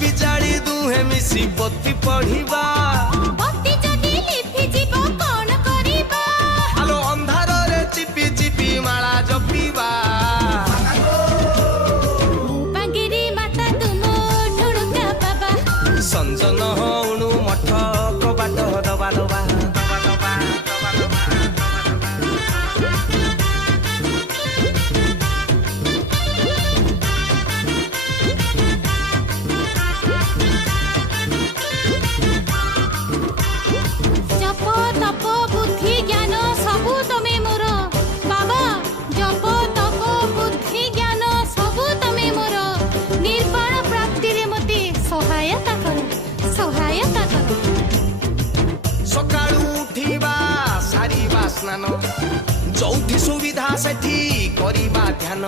ବିଜାଳି ଦୁହେଁ ମିଶି ପତି ପଢିବା ପତି ଯଦି ଲିଭି ଯିବ କଣ କରିବା ଆଲୋ ଅନ୍ଧାରରେ ଚିପି ଚିପି ମାଳା ଜପିବା ପାଙ୍ଗିରି ମାତା ତୁମ ଠୁଣୁକା ବାବା ସଞ୍ଜନ ହଉଣୁ ମଠ କବାଟ ଦବା ଦବା जप तप बुद्धि ज्ञान सबु तमे मोर बाबा जप तप बुद्धि ज्ञान सबु तमे मोर निर्वाण प्राप्ति रे मते सहायता कर सकाळू उठिबा सारिबा स्नान जोठी सुविधा सेठी करिबा ध्यान